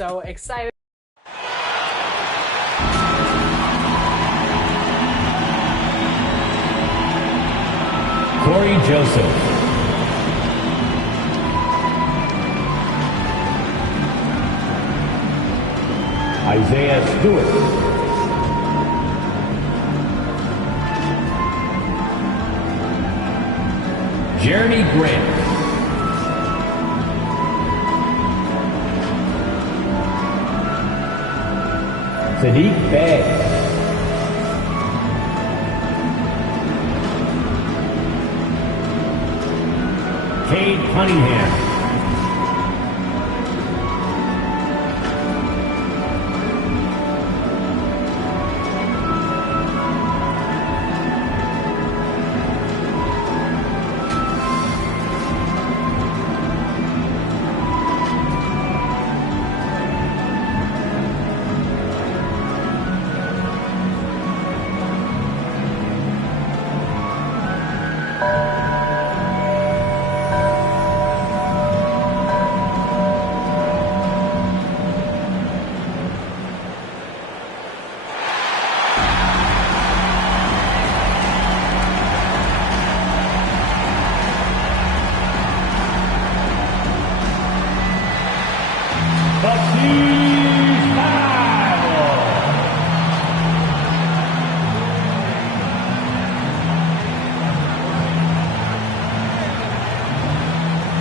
So excited. Corey Joseph. Isaiah Stewart. Jeremy Grant. Sadiq Bey. Cade Cunningham.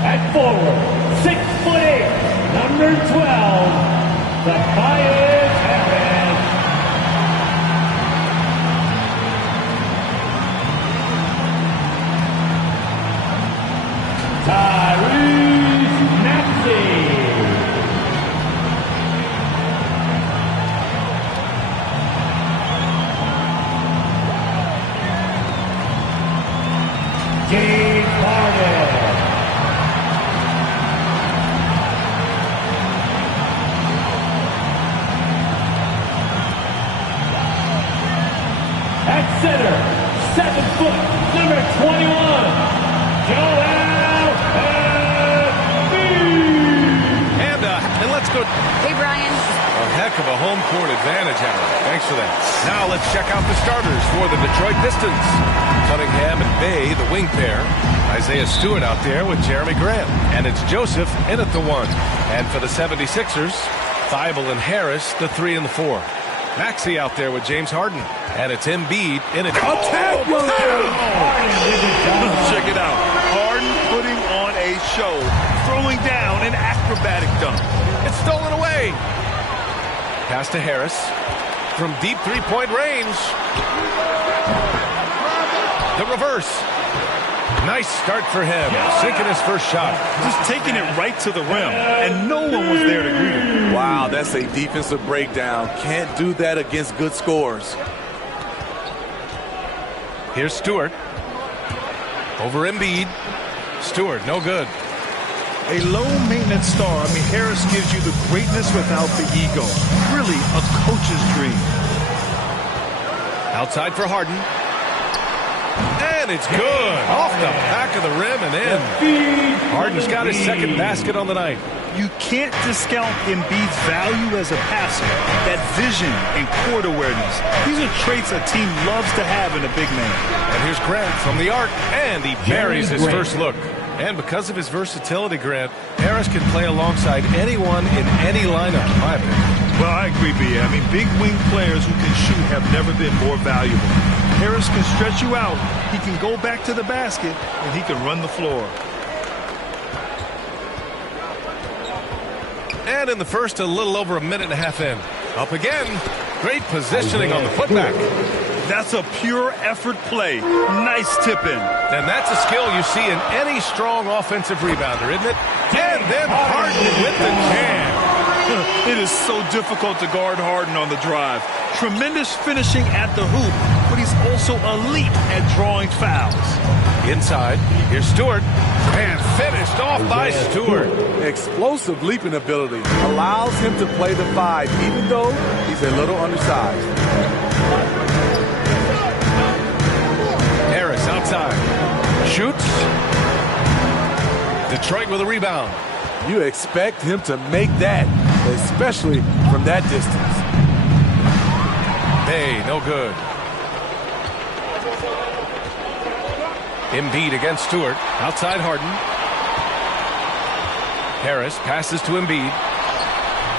At forward, 6'8", number 12, Tobias Harris. Tyrese Maxey. James Harden. At center, 7 foot, number 21, Joel Embiid. And let's go. Hey, Brian. A heck of a home court advantage, Howard. Thanks for that. Now let's check out the starters for the Detroit Pistons. Cunningham and Bey, the wing pair. Isaiah Stewart out there with Jeremy Grant. And it's Joseph in at the 1. And for the 76ers, Thibault and Harris, the 3 and the 4. Maxey out there with James Harden. And it's Embiid in it. Attack! Check it out. Harden putting on a show, throwing down an acrobatic dunk. It's stolen away. Pass to Harris from deep three-point range. The reverse. Nice start for him. Sinking his first shot. Just taking it right to the rim, and no one was there to greet him. Wow, that's a defensive breakdown. Can't do that against good scores. Here's Stewart. Over Embiid. Stewart, no good. A low-maintenance star. I mean, Harris gives you the greatness without the ego. Really a coach's dream. Outside for Harden. And it's good. Off the back of the rim and in. Harden's got his second basket on the night. You can't discount Embiid's value as a passer. That vision and court awareness. These are traits a team loves to have in a big man. And here's Grant from the arc. And he buries his first look. And because of his versatility, Grant, Harris can play alongside anyone in any lineup, in my opinion. Well, I agree, B.A. I mean, big wing players who can shoot have never been more valuable. Harris can stretch you out, he can go back to the basket, and he can run the floor. And in the first, a little over a minute and a half in. Up again. Great positioning on the putback. That's a pure effort play. Nice tip-in. And that's a skill you see in any strong offensive rebounder, isn't it? And then Harden with the jam. It is so difficult to guard Harden on the drive. Tremendous finishing at the hoop, but he's also elite at drawing fouls. Inside, here's Stewart. And finished off by Stewart. Explosive leaping ability allows him to play the 5, even though he's a little undersized. Harris outside. Shoots. Detroit with a rebound. You expect him to make that, especially from that distance. Hey, no good. Embiid against Stewart. Outside Harden. Harris passes to Embiid.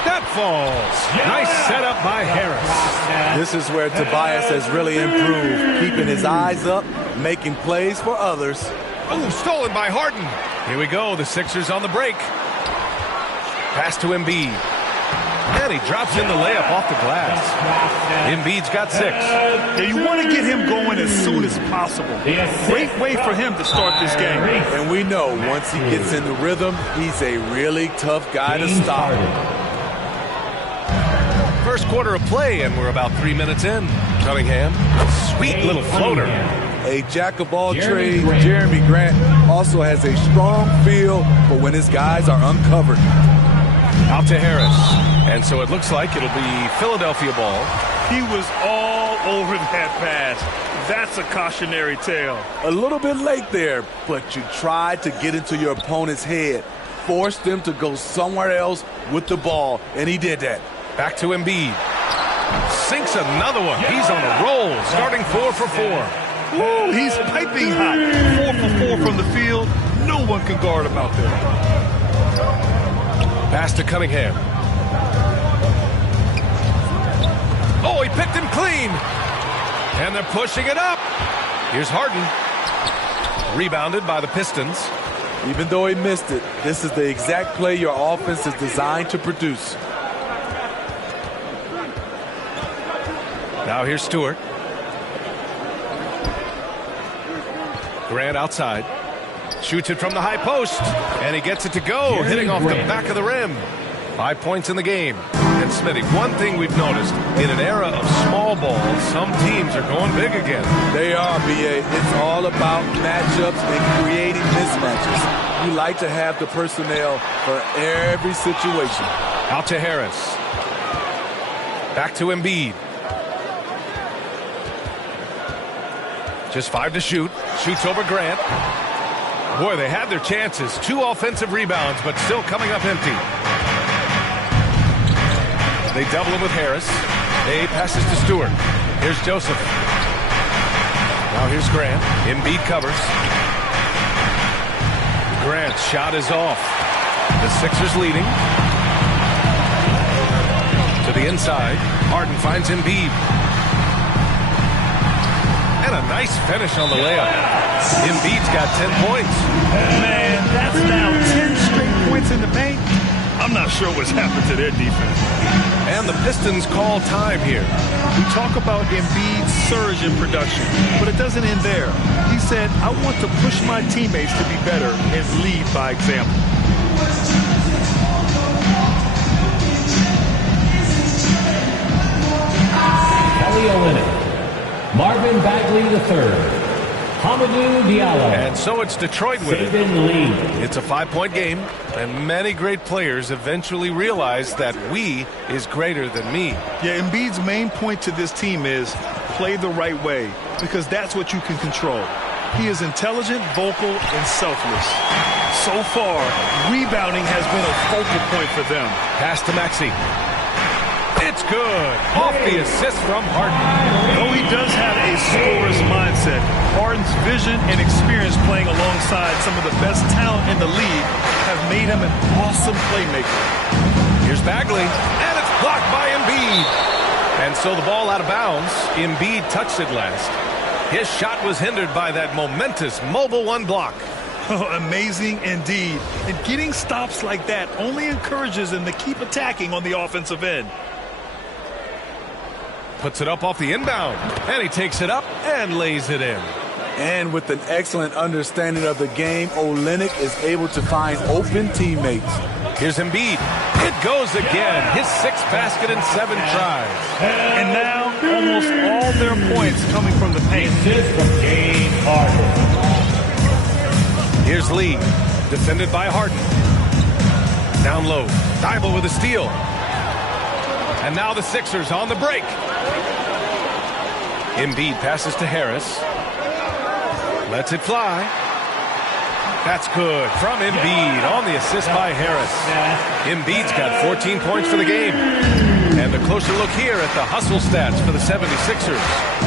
That falls. Nice setup by Harris. This is where Tobias has really improved, keeping his eyes up, making plays for others. Oh, stolen by Harden. Here we go. The Sixers on the break. Pass to Embiid. And he drops in the layup off the glass. Embiid's got 6. Yeah, you want to get him going as soon as possible. Great way for him to start this game. And we know once he gets in the rhythm, he's a really tough guy to stop. First quarter of play, and we're about 3 minutes in. Cunningham, sweet little floater. A jack of all trades, Jeremy Grant also has a strong feel for when his guys are uncovered. Out to Harris. And so it looks like it'll be Philadelphia ball. He was all over that pass. That's a cautionary tale. A little bit late there, but you tried to get into your opponent's head. Force them to go somewhere else with the ball, and he did that. Back to Embiid. Sinks another one. He's on a roll, starting 4 for 4. Ooh, he's piping hot. 4 for 4 from the field. No one can guard him out there. Pass to Cunningham. Oh, he picked him clean. And they're pushing it up. Here's Harden. Rebounded by the Pistons. Even though he missed it, this is the exact play your offense is designed to produce. Now here's Stewart. Grant outside. Shoots it from the high post. And he gets it to go, hitting off the back of the rim. 5 points in the game. And Smitty, one thing we've noticed, in an era of small ball, some teams are going big again. They are, B.A. It's all about matchups and creating mismatches. You like to have the personnel for every situation. Out to Harris. Back to Embiid. Just 5 to shoot. Shoots over Grant. Boy, they had their chances. 2 offensive rebounds, but still coming up empty. They double him with Harris. They passes to Stewart. Here's Joseph. Now here's Grant. Embiid covers. Grant's shot is off. The Sixers leading. To the inside. Harden finds Embiid. And a nice finish on the layup. Embiid's got 10 points. Man, that's now 10 straight points in the paint. I'm not sure what's happened to their defense. And the Pistons call time here. We talk about Embiid's surge in production, but it doesn't end there. He said, I want to push my teammates to be better and lead by example. Kelly Olynyk, Marvin Bagley III, Hamidou Diallo. And so it's Detroit with it. It's a 5-point game, and many great players eventually realize that we is greater than me. Yeah, Embiid's main point to this team is play the right way, because that's what you can control. He is intelligent, vocal, and selfless. So far, rebounding has been a focal point for them. Pass to Maxey. It's good. Off the assist from Harden. Though he does have a scorer's mindset, Harden's vision and experience playing alongside some of the best talent in the league have made him an awesome playmaker. Here's Bagley, and it's blocked by Embiid. And so the ball out of bounds. Embiid touched it last. His shot was hindered by that momentous mobile 1 block. Oh, amazing indeed. And getting stops like that only encourages him to keep attacking on the offensive end. Puts it up off the inbound, and he takes it up and lays it in. And with an excellent understanding of the game, Olynyk is able to find open teammates. Here's Embiid. It goes again. His 6th basket in 7 tries. And now almost all their points coming from the paint. From James Harden. Here's Lee, defended by Harden. Down low, Thibault with a steal. And now the Sixers on the break. Embiid passes to Harris. Lets it fly. That's good from Embiid on the assist by Harris. Embiid's got 14 points for the game. And a closer look here at the hustle stats for the 76ers.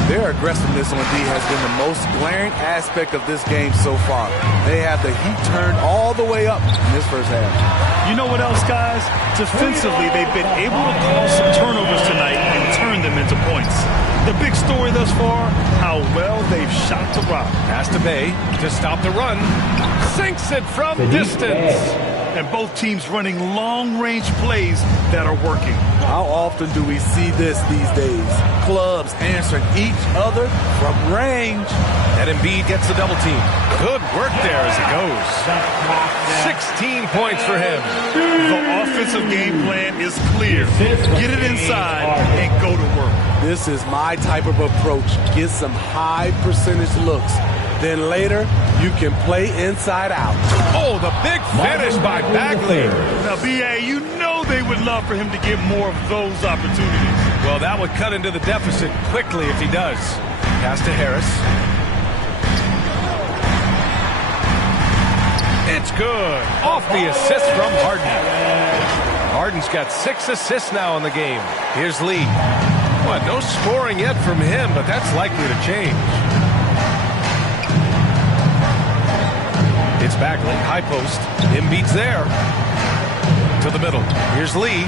Their aggressiveness on D has been the most glaring aspect of this game so far. They have the heat turned all the way up in this first half. You know what else, guys? Defensively, they've been able to cause some turnovers tonight and turn them into points. The big story thus far, how well they've shot to rock. Pass to Bay to stop the run. Sinks it from distance. And both teams running long-range plays that are working. How often do we see this these days? Clubs answering each other from range. And Embiid gets the double team. Good work there as it goes. 16 points for him. The offensive game plan is clear. Get it inside and go to work. This is my type of approach. Get some high percentage looks. Then later, you can play inside out. Oh, the big finish by Bagley. Now, B.A., you know they would love for him to get more of those opportunities. Well, that would cut into the deficit quickly if he does. Pass to Harris. It's good. Off the assist from Harden. Harden's got 6 assists now in the game. Here's Lee. Well, no scoring yet from him, but that's likely to change. It's Bagley, high post. Embiid's there. To the middle. Here's Lee.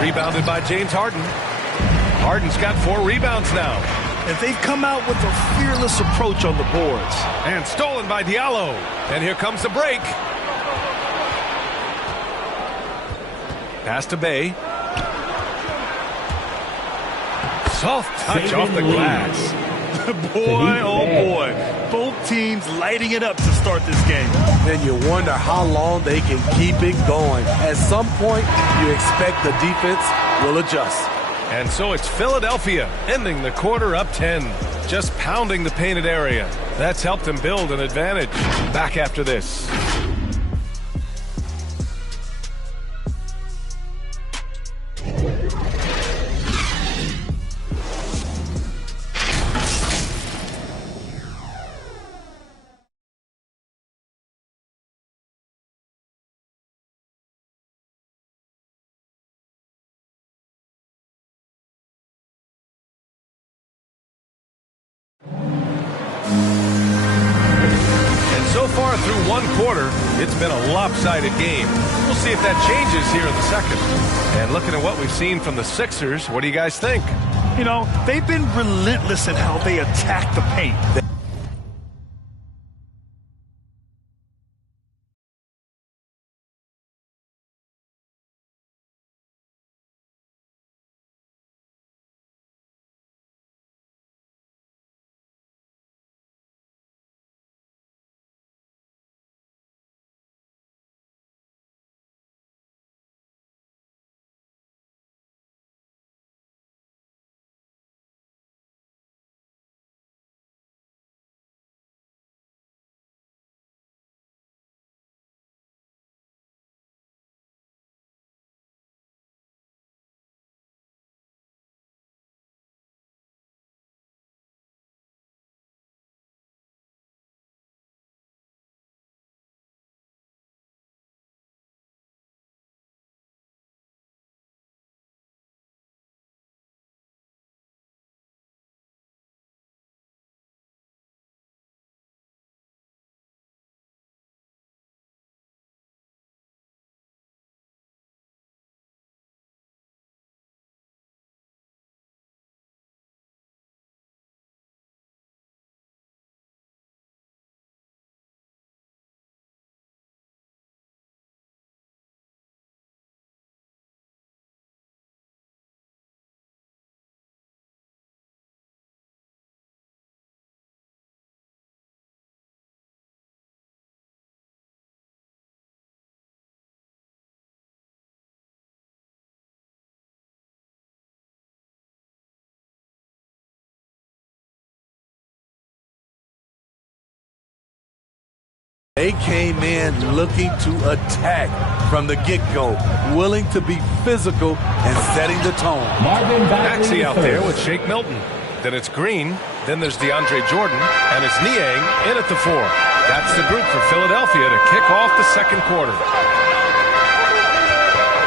Rebounded by James Harden. Harden's got 4 rebounds now. And they've come out with a fearless approach on the boards. And stolen by Diallo. And here comes the break. Pass to Bay. Soft touch off the glass. Boy, oh boy. Both teams lighting it up to start this game. And you wonder how long they can keep it going. At some point, you expect the defense will adjust. And so it's Philadelphia ending the quarter up 10. Just pounding the painted area. That's helped them build an advantage. Back after this. So far through one quarter, it's been a lopsided game. We'll see if that changes here in the second. And looking at what we've seen from the Sixers, what do you guys think? You know, they've been relentless in how they attack the paint. They came in looking to attack from the get-go, willing to be physical and setting the tone. Maxey out there with Shake Milton. Then it's Green. Then there's DeAndre Jordan. And it's Niang in at the 4. That's the group for Philadelphia to kick off the second quarter.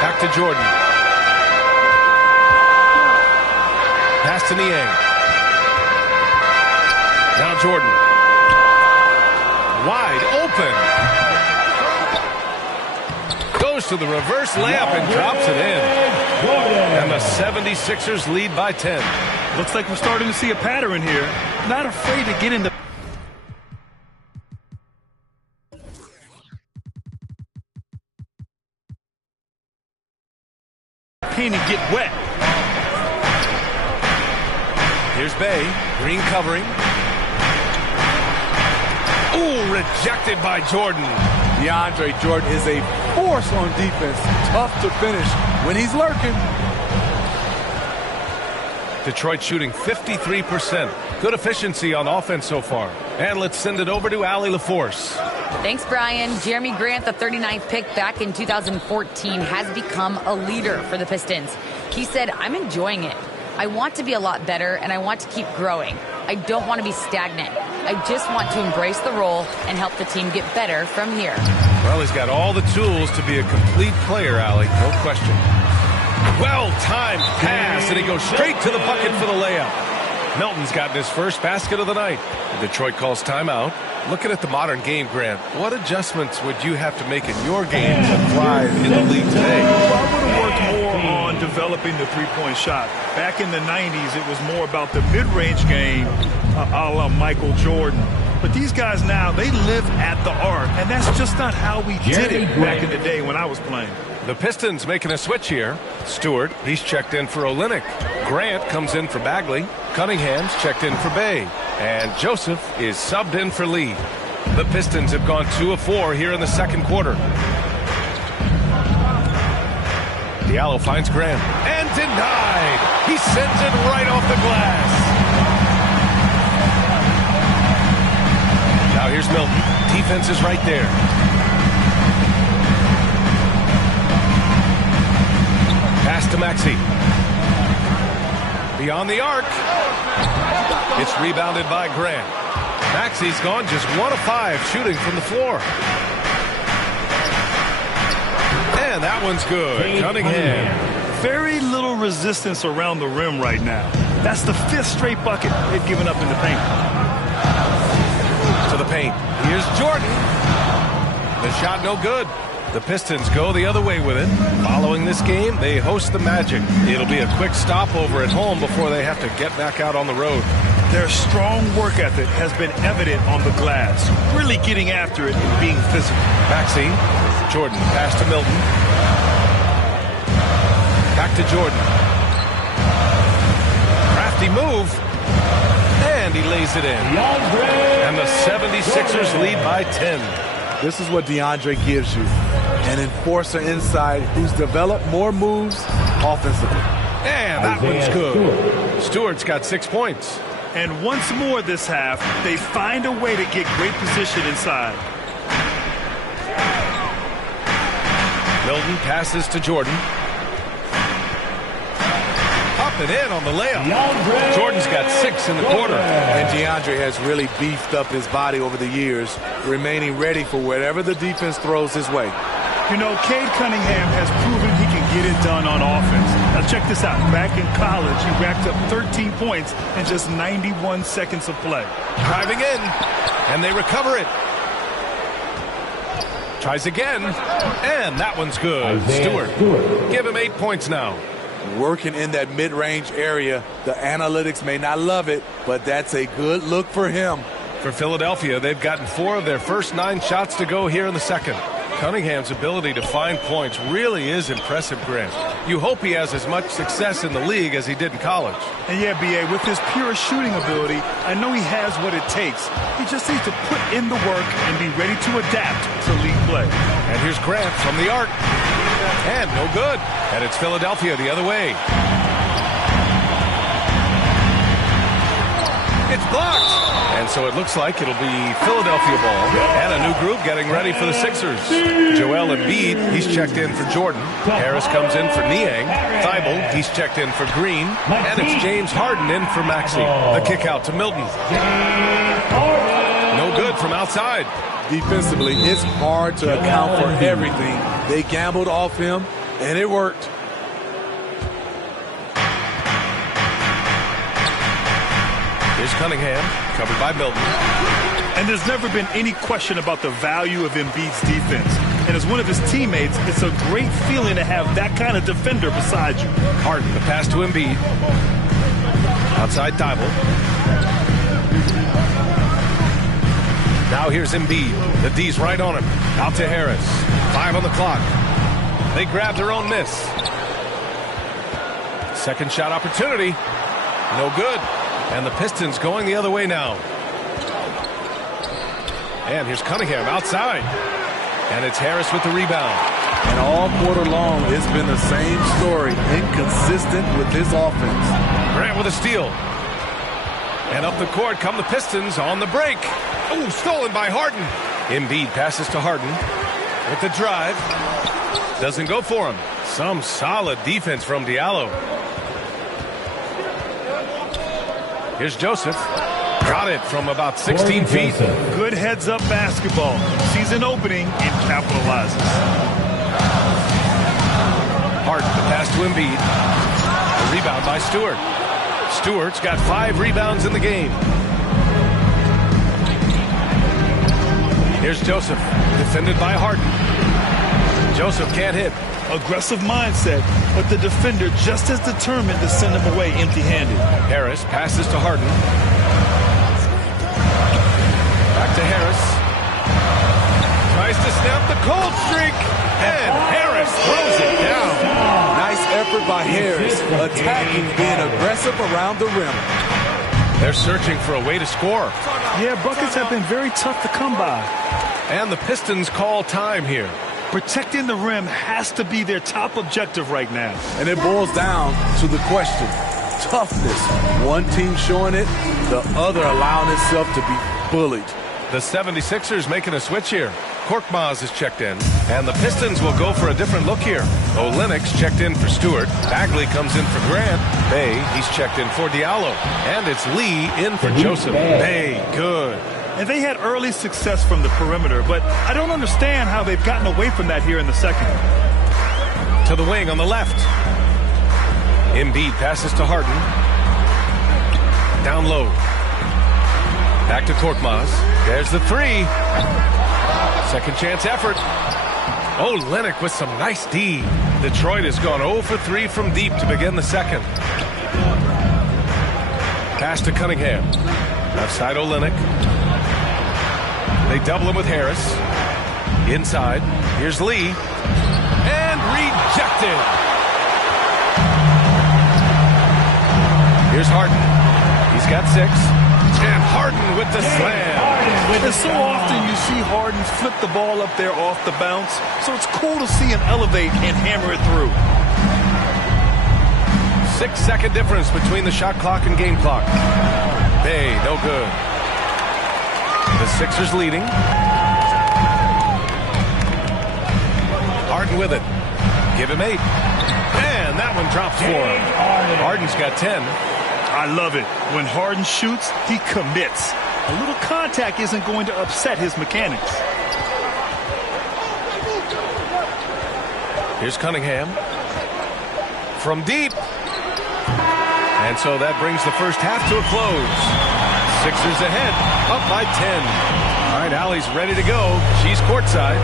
Back to Jordan. Pass to Niang. Now Jordan. Wide open. Goes to the reverse layup and drops it in. And the 76ers lead by 10. Looks like we're starting to see a pattern here. Not afraid to get in the paint and get wet. Here's Bay. Green covering. Ooh, rejected by Jordan. DeAndre Jordan is a force on defense. Tough to finish when he's lurking. Detroit shooting 53%. Good efficiency on offense so far. And let's send it over to Allie LaForce. Thanks, Brian. Jeremy Grant, the 39th pick back in 2014, has become a leader for the Pistons. He said, "I'm enjoying it. I want to be a lot better, and I want to keep growing. I don't want to be stagnant. I just want to embrace the role and help the team get better from here." Well, he's got all the tools to be a complete player, Allie. No question. Well-timed pass, and he goes straight to the bucket for the layup. Melton's gotten his first basket of the night. Detroit calls timeout. Looking at the modern game, Grant, what adjustments would you have to make in your game to thrive in the league today? Well, I would have worked more on developing the three-point shot. Back in the 90s, it was more about the mid-range game, a la Michael Jordan. But these guys now, they live at the arc, and that's just not how we did it back in the day when I was playing. The Pistons making a switch here. Stewart, he's checked in for Olynyk. Grant comes in for Bagley. Cunningham's checked in for Bay. And Joseph is subbed in for Lee. The Pistons have gone 2 of 4 here in the second quarter. Diallo finds Graham. And denied! He sends it right off the glass. Now here's Milton. Defense is right there. Pass to Maxey. Beyond the arc. It's rebounded by Grant. Maxey's gone just 1 of 5 shooting from the floor. And that one's good. Cunningham. Very little resistance around the rim right now. That's the 5th straight bucket they've given up in the paint. To the paint. Here's Jordan. The shot no good. The Pistons go the other way with it. Following this game, they host the Magic. It'll be a quick stopover at home before they have to get back out on the road. Their strong work ethic has been evident on the glass. Really getting after it and being physical. Maxey. Jordan. Pass to Milton. Back to Jordan. Crafty move. And he lays it in. And the 76ers lead by 10. This is what DeAndre gives you. An enforcer inside who's developed more moves offensively. And that one's good. Stewart's got 6 points. And once more this half, they find a way to get great position inside. Milton passes to Jordan. Up and in on the layup. Jordan's got 6 in the quarter. And DeAndre has really beefed up his body over the years, remaining ready for whatever the defense throws his way. You know, Cade Cunningham has proven he can get it done on offense. Now check this out. Back in college, he racked up 13 points in just 91 seconds of play. Driving in, and they recover it. Tries again, and that one's good. Stewart, give him 8 points now. Working in that mid-range area. The analytics may not love it, but that's a good look for him. For Philadelphia, they've gotten 4 of their first 9 shots to go here in the second. Cunningham's ability to find points really is impressive, Grant. You hope he has as much success in the league as he did in college. And yeah, B.A., with his pure shooting ability, I know he has what it takes. He just needs to put in the work and be ready to adapt to league play. And here's Grant from the arc. And no good. And it's Philadelphia the other way. It's blocked. And so it looks like it'll be Philadelphia ball. And a new group getting ready for the Sixers. Joel Embiid, he's checked in for Jordan. Harris comes in for Niang. Thibault, he's checked in for Green. And it's James Harden in for Maxey. The kick out to Milton. No good from outside. Defensively, it's hard to account for everything. They gambled off him, and it worked. Here's Cunningham, covered by Milton. And there's never been any question about the value of Embiid's defense. And as one of his teammates, it's a great feeling to have that kind of defender beside you. Harden, the pass to Embiid. Outside Thibault. Now here's Embiid. The D's right on him. Out to Harris. 5 on the clock. They grab their own miss. Second shot opportunity. No good. And the Pistons going the other way now. And here's Cunningham outside. And it's Harris with the rebound. And all quarter long, it's been the same story. Inconsistent with his offense. Grant with a steal. And up the court come the Pistons on the break. Oh, stolen by Harden. Embiid passes to Harden with the drive. Doesn't go for him. Some solid defense from Diallo. Here's Joseph. Got it from about 16 feet. Good heads-up basketball. Sees an opening and capitalizes. Harden, the pass to Embiid. A rebound by Stewart. Stewart's got 5 rebounds in the game. Here's Joseph, defended by Harden. Joseph can't hit. Aggressive mindset, but the defender just as determined to send him away empty-handed. Harris passes to Harden. Back to Harris. Tries to snap the cold streak. And Harris throws it down. Nice effort by Harris. Attacking, being aggressive around the rim. They're searching for a way to score. Yeah, buckets have been very tough to come by. And the Pistons call time here. Protecting the rim has to be their top objective right now. And it boils down to the question. Toughness. One team showing it, the other allowing itself to be bullied. The 76ers making a switch here. Korkmaz is checked in. And the Pistons will go for a different look here. Olenek's checked in for Stewart. Bagley comes in for Grant. Bay, he's checked in for Diallo. And it's Lee in for Joseph. Bay, good. And they had early success from the perimeter, but I don't understand how they've gotten away from that here in the second. To the wing on the left. Embiid passes to Harden. Down low. Back to Korkmaz. There's the 3. Second chance effort. Olynyk with some nice D. Detroit has gone 0 for 3 from deep to begin the second. Pass to Cunningham. Outside Olynyk. They double him with Harris. Inside. Here's Lee. And rejected. Here's Harden. He's got 6. And Harden with the slam. And so often you see Harden flip the ball up there off the bounce. So it's cool to see him elevate and hammer it through. 6-second difference between the shot clock and game clock. Bay, no good. The Sixers leading. Harden with it. Give him 8. And that one drops for him. Harden's got 10. I love it. When Harden shoots, he commits. A little contact isn't going to upset his mechanics. Here's Cunningham. From deep. And so that brings the first half to a close. Sixers ahead, up by 10. All right, Allie's ready to go. She's courtside.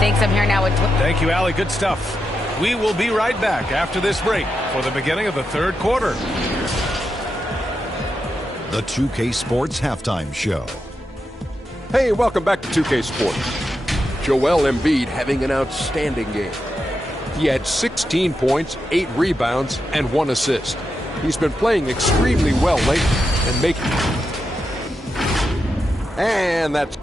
Thanks, I'm here now with... Thank you, Allie. Good stuff. We will be right back after this break for the beginning of the third quarter. The 2K Sports Halftime Show. Hey, welcome back to 2K Sports. Joel Embiid having an outstanding game. He had 16 points, 8 rebounds, and 1 assist. He's been playing extremely well lately and making... And that's...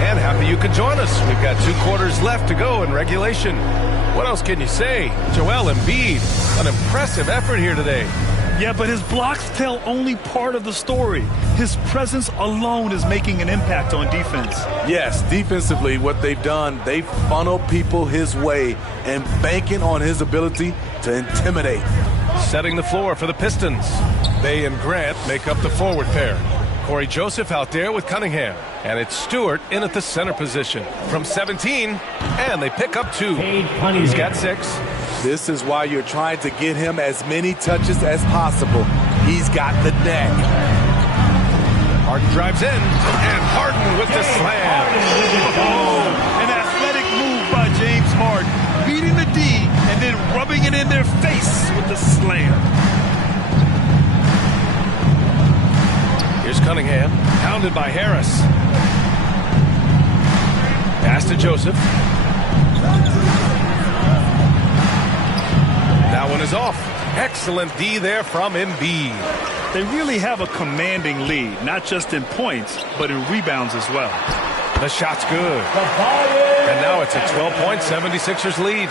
And happy you could join us. We've got 2 quarters left to go in regulation. What else can you say? Joel Embiid, an impressive effort here today. Yeah, but his blocks tell only part of the story. His presence alone is making an impact on defense. Yes, defensively, what they've done, they've funneled people his way and banking on his ability to intimidate. Setting the floor for the Pistons. Bay and Grant make up the forward pair. Corey Joseph out there with Cunningham. And it's Stewart in at the center position. From 17, and they pick up 2. He's got 6. This is why you're trying to get him as many touches as possible. He's got the neck. Harden drives in, and Harden with the slam. Oh, an athletic move by James Harden, beating the D and then rubbing it in their face with the slam. Here's Cunningham, pounded by Harris. Pass to Joseph. That one is off. Excellent D there from Embiid. They really have a commanding lead, not just in points, but in rebounds as well. The shot's good. And now it's a 12-point 76ers lead.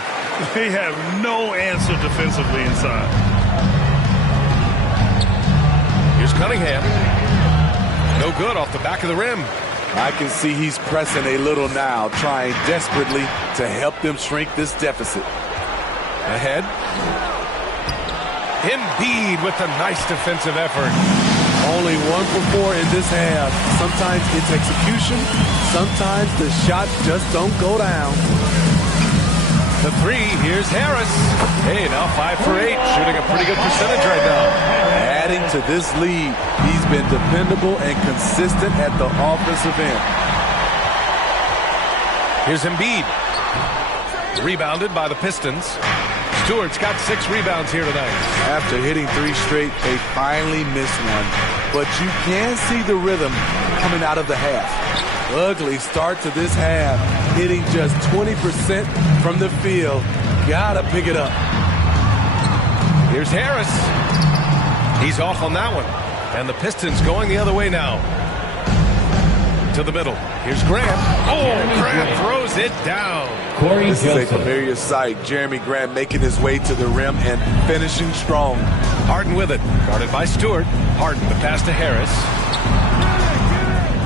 They have no answer defensively inside. Here's Cunningham. No good off the back of the rim. I can see he's pressing a little now, trying desperately to help them shrink this deficit. Ahead. Embiid with a nice defensive effort. Only 1 for 4 in this half. Sometimes it's execution. Sometimes the shots just don't go down. The 3, here's Harris. Hey, now 5 for 8, shooting a pretty good percentage right now. Adding to this lead, he's been dependable and consistent at the offensive end. Here's Embiid. Rebounded by the Pistons. Stewart's got 6 rebounds here tonight. After hitting 3 straight, they finally missed one. But you can see the rhythm coming out of the half. Ugly start to this half, hitting just 20% from the field. Gotta pick it up. Here's Harris. He's off on that one. And the Pistons going the other way now. To the middle. Here's Grant. Oh, Grant throws it down. This is a familiar sight. Jeremy Grant making his way to the rim and finishing strong. Harden with it. Guarded by Stewart. Harden the pass to Harris.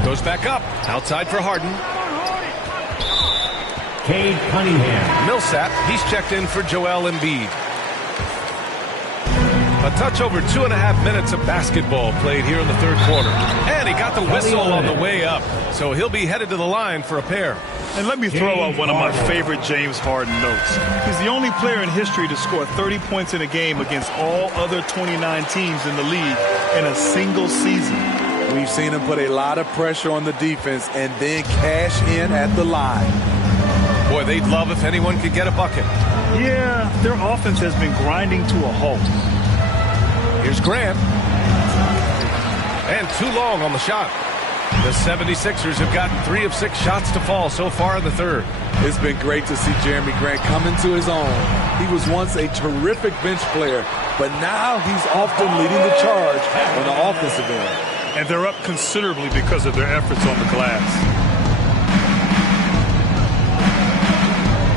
Goes back up. Outside for Harden. Cade Cunningham. Millsap. He's checked in for Joel Embiid. A touch over 2.5 minutes of basketball played here in the third quarter. And he got the whistle on the way up. So he'll be headed to the line for a pair. And let me throw out one of my favorite James Harden notes. He's the only player in history to score 30 points in a game against all other 29 teams in the league in a single season. We've seen him put a lot of pressure on the defense and then cash in at the line. Boy, they'd love if anyone could get a bucket. Yeah, their offense has been grinding to a halt. Here's Grant. And too long on the shot. The 76ers have gotten 3 of 6 shots to fall so far in the third. It's been great to see Jeremy Grant come into his own. He was once a terrific bench player, but now he's often leading the charge on the offensive end. And they're up considerably because of their efforts on the glass.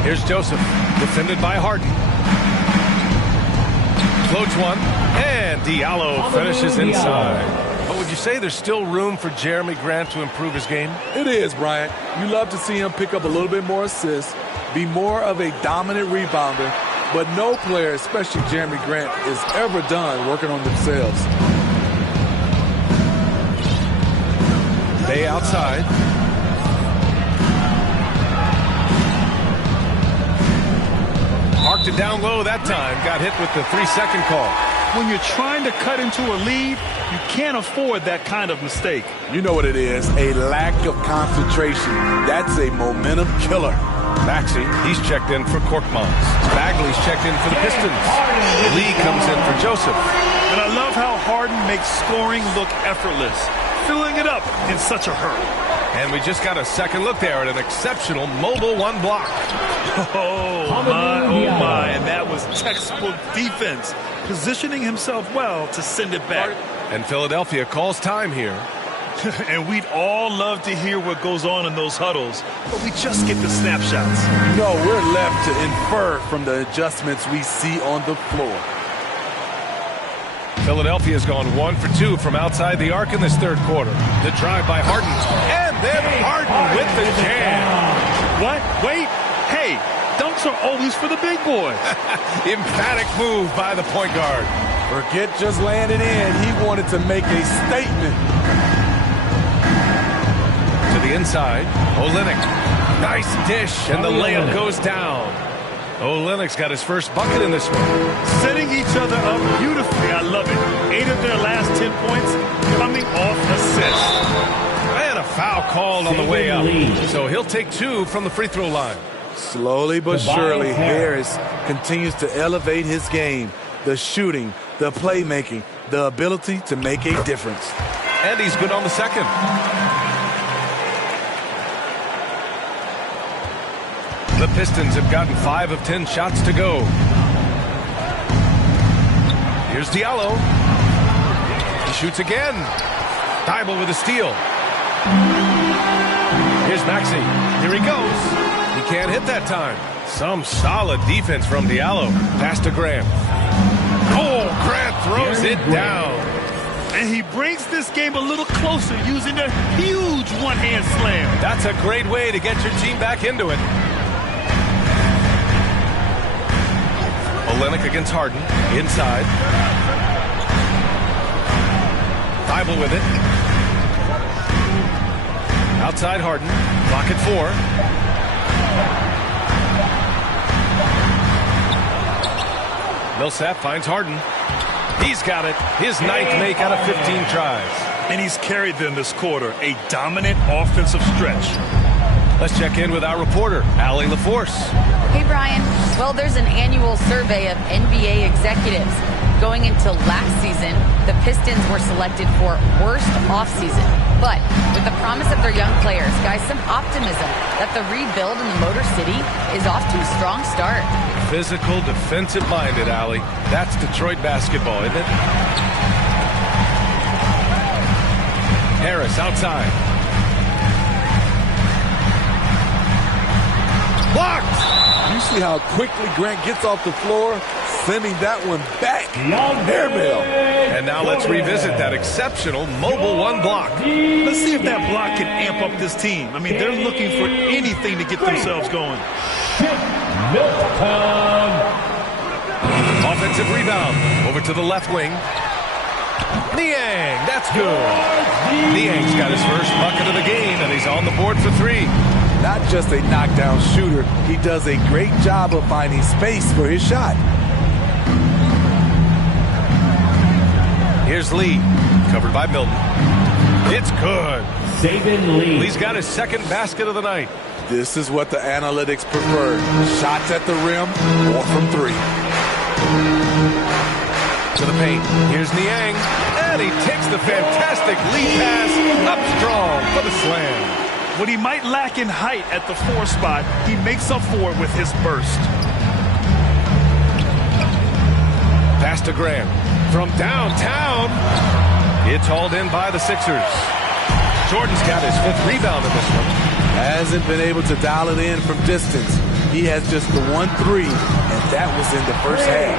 Here's Joseph, defended by Harden. Floats one, and Diallo finishes inside. But would you say there's still room for Jeremy Grant to improve his game? It is, Bryant. You love to see him pick up a little bit more assists, be more of a dominant rebounder, but no player, especially Jeremy Grant, is ever done working on themselves. Bay outside. Marked it down low that time. Got hit with the 3-second call. When you're trying to cut into a lead, you can't afford that kind of mistake. You know what it is, a lack of concentration. That's a momentum killer. Maxey, he's checked in for Korkmaz. Bagley's checked in for the Pistons. Lee comes in for Joseph. And I love how Harden makes scoring look effortless, filling it up in such a hurry. And we just got a second look there at an exceptional mobile 1 block. Oh, my, and that was textbook defense, positioning himself well to send it back. And Philadelphia calls time here. And we'd all love to hear what goes on in those huddles, but we just get the snapshots. No, we're left to infer from the adjustments we see on the floor. Philadelphia's gone 1 for 2 from outside the arc in this third quarter. The drive by Harden. And then Harden with the jam. What? Wait. Hey, dunks are always for the big boys. Emphatic move by the point guard. Forget just laying it in. He wanted to make a statement. To the inside, Olynyk. Nice dish, and the layup goes down. Olynyk's got his first bucket in this one. Setting each other up beautifully. I love it. 8 of their last 10 points coming off assists. And a foul called on the way up. So he'll take 2 from the free throw line. Slowly but surely, Harris continues to elevate his game. The shooting, the playmaking, the ability to make a difference. And he's good on the second. The Pistons have gotten 5 of 10 shots to go. Here's Diallo. He shoots again. Thibault with a steal. Here's Maxey. Here he goes. He can't hit that time. Some solid defense from Diallo. Pass to Graham. Oh, Grant throws it down. And he brings this game a little closer using a huge one-hand slam. That's a great way to get your team back into it. Olynyk against Harden. Inside. Thibault with it. Outside Harden. Clock at 4. Millsap finds Harden. He's got it. His 9th make out of 15 tries. And he's carried them this quarter. A dominant offensive stretch. Let's check in with our reporter, Allie LaForce. Hey, Brian. Well, there's an annual survey of NBA executives. Going into last season, the Pistons were selected for worst offseason. But with the promise of their young players, guys, some optimism that the rebuild in the Motor City is off to a strong start. Physical, defensive-minded, Allie. That's Detroit basketball, isn't it? Harris outside. Blocked! You see how quickly Grant gets off the floor, sending that one back. Airmail. And now let's revisit that exceptional mobile 1 block. Let's see if that block can amp up this team. I mean, they're looking for anything to get themselves going. Offensive rebound. Over to the left wing. Niang, that's good. Niang's got his first bucket of the game, and he's on the board for 3. Not just a knockdown shooter, he does a great job of finding space for his shot. Here's Lee, covered by Milton. It's good. Saban Lee. Lee's got his second basket of the night. This is what the analytics prefer. Shots at the rim or from 3. To the paint. Here's Niang. And he takes the fantastic lead pass up strong for the slam. What he might lack in height at the 4 spot, he makes up for it with his burst. Pass to Graham. From downtown. It's hauled in by the Sixers. Jordan's got his 5th rebound in this one. Hasn't been able to dial it in from distance. He has just the 1-3, and that was in the first half.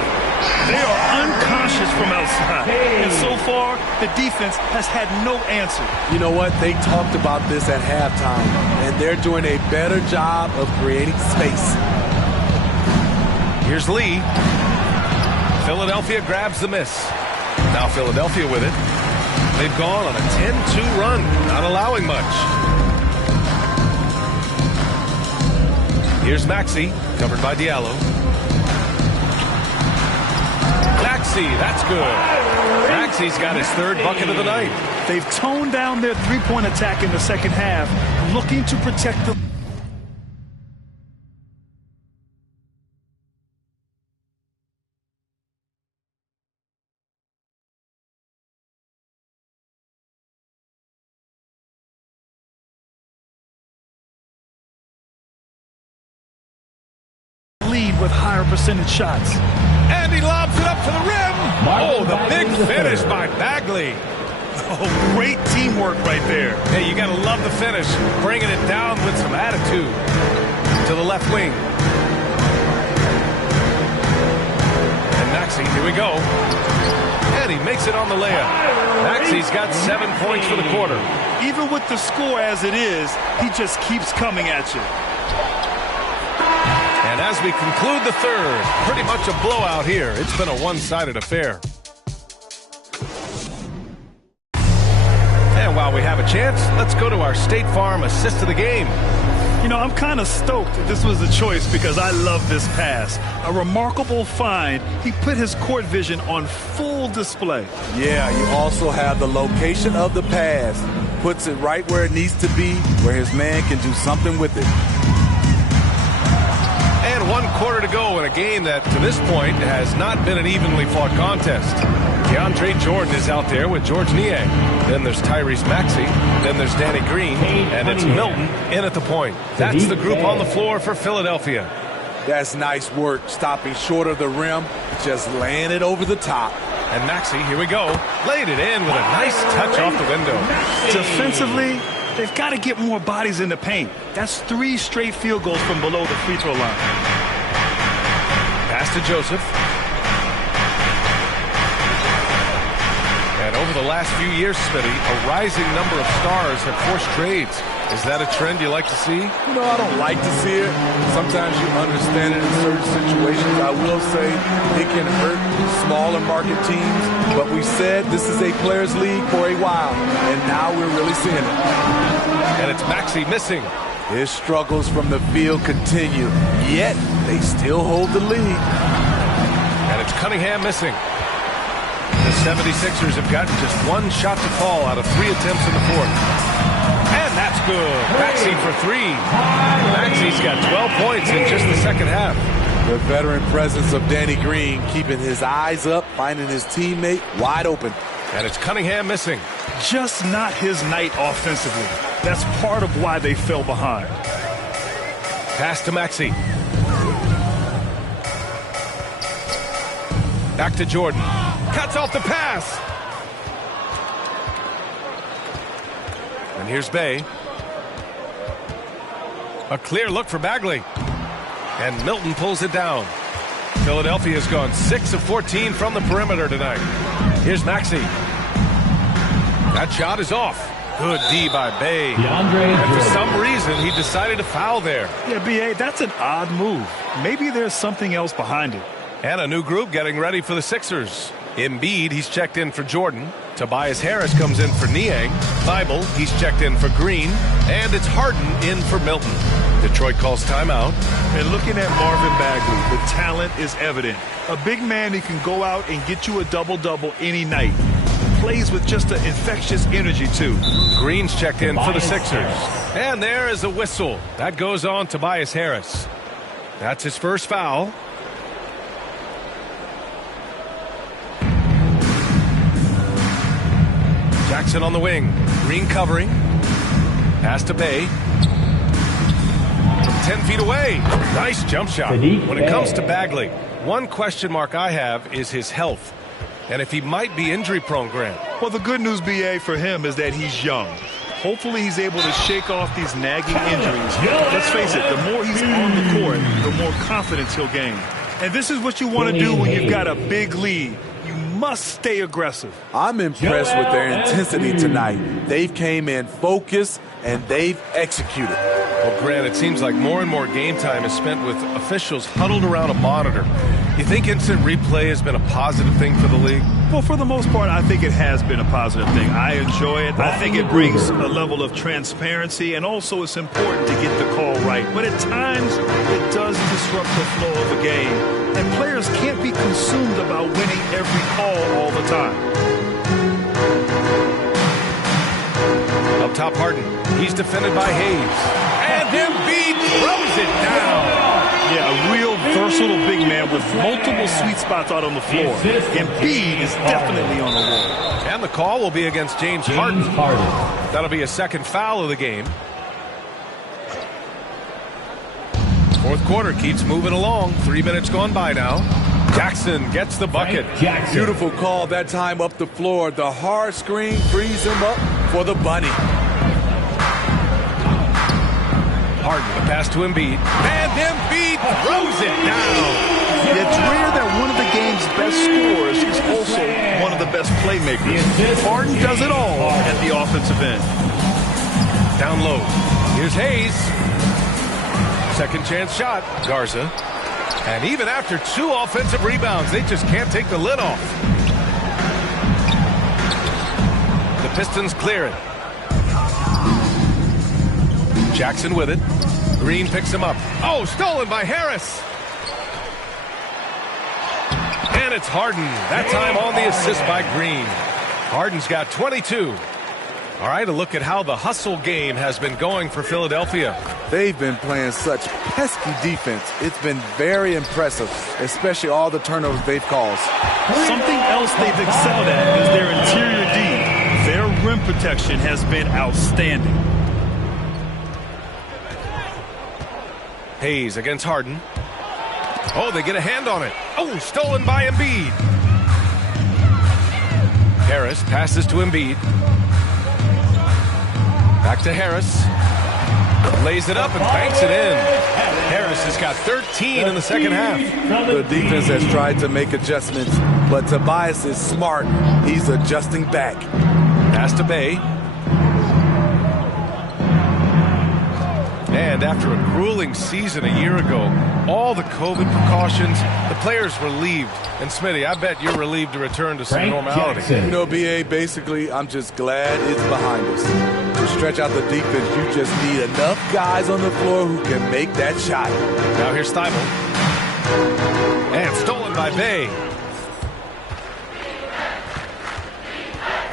They are unconscious from outside. And so far, the defense has had no answer. You know what? They talked about this at halftime, and they're doing a better job of creating space. Here's Lee. Philadelphia grabs the miss. Now Philadelphia with it. They've gone on a 10-2 run, not allowing much. Here's Maxey, covered by Diallo. Maxey, that's good. Maxey's got his 3rd bucket of the night. They've toned down their 3-point attack in the second half, looking to protect the lead with higher percentage shots. And he lobs it up to the rim. Oh, the big finish by Bagley. Oh, great teamwork right there. Hey, you got to love the finish. Bringing it down with some attitude. To the left wing. And Maxey, here we go. And he makes it on the layup. Maxey's got 7 points for the quarter. Even with the score as it is, he just keeps coming at you. And as we conclude the third, pretty much a blowout here. It's been a one-sided affair. And while we have a chance, let's go to our State Farm assist of the game. You know, I'm kind of stoked this was a choice because I love this pass. A remarkable find. He put his court vision on full display. Yeah, you also have the location of the pass. Puts it right where it needs to be, where his man can do something with it. And 1 quarter to go in a game that, to this point, has not been an evenly fought contest. DeAndre Jordan is out there with Georges Niang. Then there's Tyrese Maxey. Then there's Danny Green. And it's Milton in at the point. That's the group on the floor for Philadelphia. That's nice work, stopping short of the rim, just laying it over the top. And Maxey, here we go, laid it in with a nice touch off the window. Defensively, they've got to get more bodies in the paint. That's 3 straight field goals from below the free throw line. Pass to Joseph. And over the last few years, Smitty, a rising number of stars have forced trades. Is that a trend you like to see? You know, I don't like to see it. Sometimes you understand it in certain situations. I will say it can hurt smaller market teams, but we said this is a players' league for a while, and now we're really seeing it. And it's Maxey missing. His struggles from the field continue, yet they still hold the lead. And it's Cunningham missing. The 76ers have gotten just 1 shot to fall out of 3 attempts in the fourth. And that's good. Maxey for 3. Maxey's got 12 points in just the second half. The veteran presence of Danny Green keeping his eyes up, finding his teammate wide open. And it's Cunningham missing. Just not his night offensively. That's part of why they fell behind. Pass to Maxey. Back to Jordan. Cuts off the pass. And here's Bey. A clear look for Bagley. And Milton pulls it down. Philadelphia's gone 6 of 14 from the perimeter tonight. Here's Maxey. That shot is off. Good D by Bey. And for some reason, he decided to foul there. Yeah, B.A., that's an odd move. Maybe there's something else behind it. And a new group getting ready for the Sixers. Embiid, he's checked in for Jordan. Tobias Harris comes in for Niang. Thibault, he's checked in for Green. And it's Harden in for Milton. Detroit calls timeout. And looking at Marvin Bagley, the talent is evident. A big man who can go out and get you a double-double any night. Plays with just an infectious energy, too. Green's checked in for the Sixers. And there is a whistle. That goes on Tobias Harris. That's his first foul. Jackson on the wing. Green covering. Pass to Bey. From 10 feet away. Nice jump shot. When it comes to Bagley, one question mark I have is his health. And if he might be injury prone, Grant. Well, the good news, B.A., for him is that he's young. Hopefully he's able to shake off these nagging injuries. Let's face it, the more he's on the court, the more confidence he'll gain. And this is what you want to do when you've got a big lead. You must stay aggressive. I'm impressed with their intensity tonight. They've came in focused, and they've executed. Well, Grant, it seems like more and more game time is spent with officials huddled around a monitor. You think instant replay has been a positive thing for the league? Well, for the most part, I think it has been a positive thing. I enjoy it. I think it brings a level of transparency, and also it's important to get the call right. But at times, it does disrupt the flow of a game, and players can't be consumed about winning every call all the time. Up top, Harden. He's defended by Hayes. And Embiid throws it down. Yeah, a real versatile big man with multiple sweet spots out on the floor. Embiid is definitely on the wall. And the call will be against James Harden. That'll be a second foul of the game. Fourth quarter keeps moving along. 3 minutes gone by now. Jackson gets the bucket. Beautiful call that time up the floor. The hard screen frees him up for the bunny. Harden, the pass to Embiid. And Embiid throws it down. It's rare that one of the game's best scorers is also one of the best playmakers. Harden does it all at the offensive end. Down low. Here's Hayes. Second chance shot. Garza. And even after 2 offensive rebounds, they just can't take the lid off. The Pistons clear it. Jackson with it. Green picks him up. Oh, stolen by Harris. And it's Harden. That time on the assist by Green. Harden's got 22. All right, a look at how the hustle game has been going for Philadelphia. They've been playing such pesky defense. It's been very impressive, especially all the turnovers they've caused. Something else they've excelled at is their interior D. Their rim protection has been outstanding. Hayes against Harden. Oh, they get a hand on it. Oh, stolen by Embiid. Harris passes to Embiid. Back to Harris. Lays it up and banks it in. Harris has got 13 in the second half. The defense has tried to make adjustments, but Tobias is smart. He's adjusting back. Pass to Bay. And after a grueling season a year ago, all the COVID precautions, the players relieved. And Smitty, I bet you're relieved to return to some normality. You know, B.A., basically, I'm just glad it's behind us. To stretch out the defense, you just need enough guys on the floor who can make that shot. Now here's Thibault. And stolen by Bay.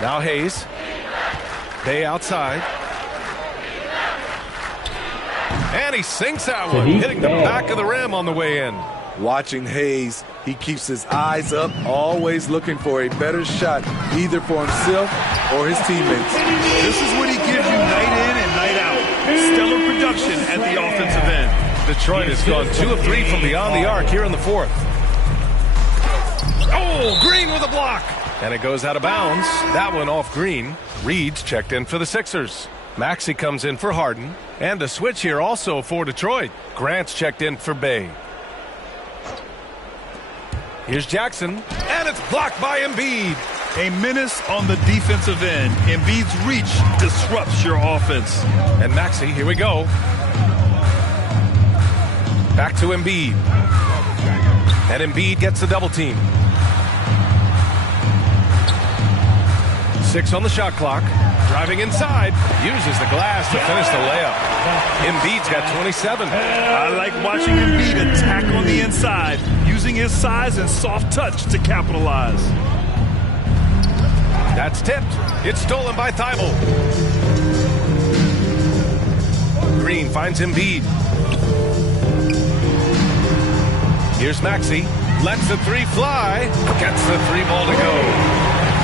Now Hayes. Bay outside. And he sinks that one, hitting the back of the rim on the way in. Watching Hayes, he keeps his eyes up, always looking for a better shot, either for himself or his teammates. This is what he gives you night in and night out. Stellar production at the offensive end. Detroit has gone 2 of 3 from beyond the arc here in the fourth. Oh, Green with a block. And it goes out of bounds. That one off Green. Reed's checked in for the Sixers. Maxey comes in for Harden. And a switch here also for Detroit. Grant's checked in for Bay. Here's Jackson. And it's blocked by Embiid. A menace on the defensive end. Embiid's reach disrupts your offense. And Maxey, here we go. Back to Embiid. And Embiid gets the double team. 6 on the shot clock. Driving inside. Uses the glass to finish the layup. Embiid's got 27. I like watching Embiid attack on the inside, using his size and soft touch to capitalize. That's tipped. It's stolen by Thibault. Green finds Embiid. Here's Maxey. Lets the 3 fly. Gets the 3 ball to go.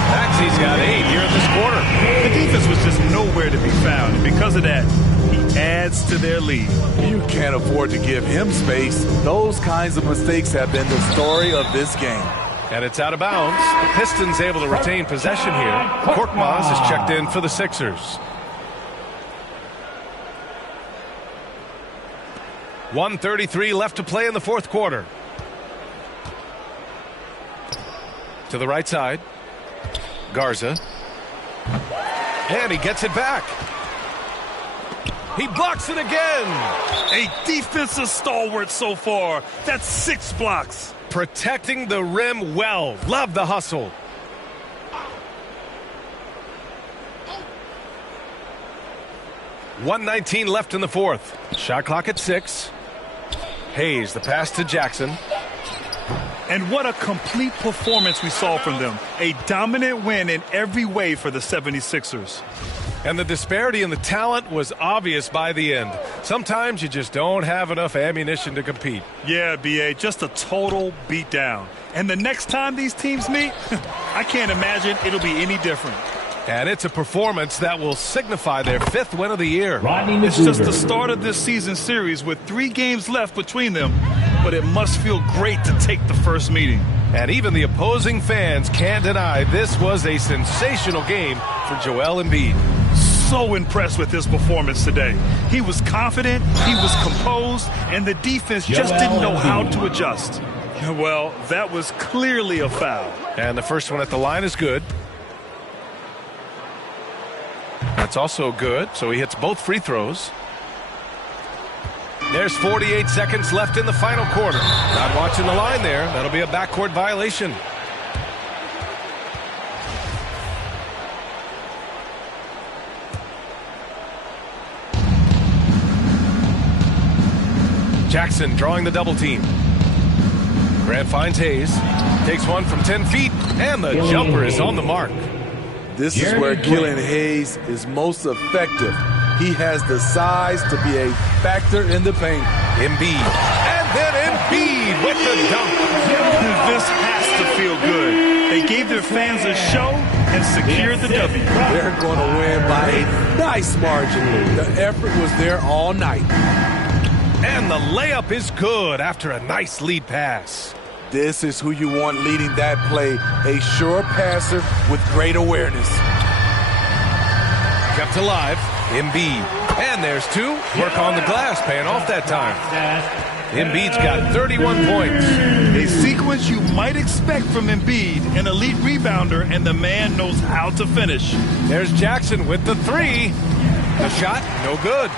Maxey's got 8 here in this quarter. The defense was just nowhere to be found, and because of that, he adds to their lead. You can't afford to give him space. Those kinds of mistakes have been the story of this game. And it's out of bounds. The Pistons able to retain possession here. Korkmaz is checked in for the Sixers. 1:33 left to play in the fourth quarter. To the right side. Garza. And he gets it back. He blocks it again. A defensive stalwart so far. That's 6 blocks. Protecting the rim well. Love the hustle. .119 left in the fourth. Shot clock at 6. Hayes, the pass to Jackson. And what a complete performance we saw from them. A dominant win in every way for the 76ers. And the disparity in the talent was obvious by the end. Sometimes you just don't have enough ammunition to compete. Yeah, B.A., just a total beatdown. And the next time these teams meet, I can't imagine it'll be any different. And it's a performance that will signify their 5th win of the year. It's just the start of this season series with 3 games left between them, but it must feel great to take the first meeting. And even the opposing fans can't deny this was a sensational game for Joel Embiid. So impressed with his performance today. He was confident, he was composed, and the defense just didn't know how to adjust. Well, that was clearly a foul. And the first one at the line is good. That's also good, so he hits both free throws. There's 48 seconds left in the final quarter. Not watching the line there. That'll be a backcourt violation. Jackson drawing the double team. Grant finds Hayes. Takes one from 10 feet, and the jumper is on the mark. This is where Killian Hayes is most effective. He has the size to be a factor in the paint. Embiid. And then Embiid with the dunk. This has to feel good. They gave their fans a show and secured the W. They're going to win by a nice margin. The effort was there all night. And the layup is good after a nice lead pass. This is who you want leading that play. A sure passer with great awareness. Kept alive. Embiid. And there's two. Work on the glass, paying off that time. Embiid's got 31 points. A sequence you might expect from Embiid, an elite rebounder, and the man knows how to finish. There's Jackson with the three. The shot, no good.